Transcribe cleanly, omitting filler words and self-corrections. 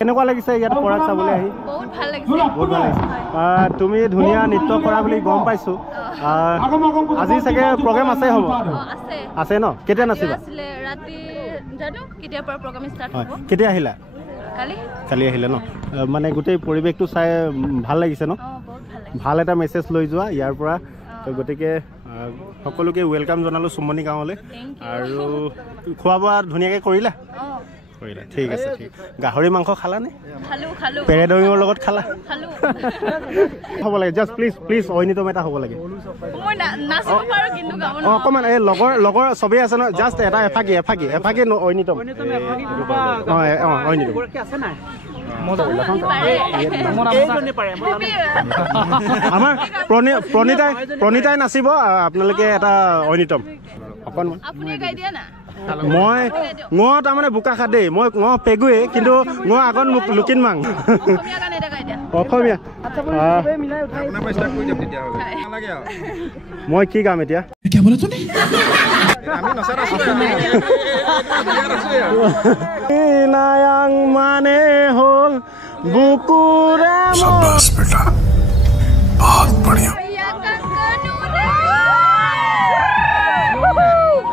কেনেকুৱা লাগিছে ইয়াত পৰাগ চাবলৈ আহি? বহুত ভাল লাগিছে। বহুত ভাল লাগিছে। তুমি ধুনীয়া নৃত্য কৰা বুলি গম পাইছো। আজি চাগে প্ৰগ্ৰেম আছে হ'ব? আছে। আছে ন? কেতিয়া নাচিবা? ৰাতি জানো কেতিয়াৰ পৰা প্ৰগ্ৰেম ষ্টাৰ্ট হ'ব। কেতিয়া আহিলা? কালি আহিলে ন? মানে গোটেই পৰিৱেশটো চাই ভাল লাগিছে ন? বহুত ভাল লাগিছে। ভাল এটা মেছেজ লৈ যোৱা ইয়াৰ পৰা। গতিকে সকলোকে ৱেলকাম জনালোঁ চুমনি গাঁৱলৈ। আৰু খোৱা বোৱা ধুনীয়াকৈ কৰিলা? কৰিলা, ঠিক আছে। ঠিক গাহৰি মাংস খালানে? পেৰেডঙৰ লগত খালা? হ'ব লাগে, জাষ্ট প্লিজ ঐনিতম এটা হ'ব লাগে। অকণমান এই লগৰ চবেই আছে ন, জাষ্ট এটা এফাকি ঐনিতম। ঐনিতম আমাৰ প্ৰণীতাই নাচিব, আপোনালোকে এটা ঐনিতম অকণমান। মই তাৰমানে বোকাখাত দেই, মই পেগুৱে, কিন্তু মই আগত লুকিন মাং অসমীয়া। মই কি গাম এতিয়া? মানে হ'ল বুকুৰে।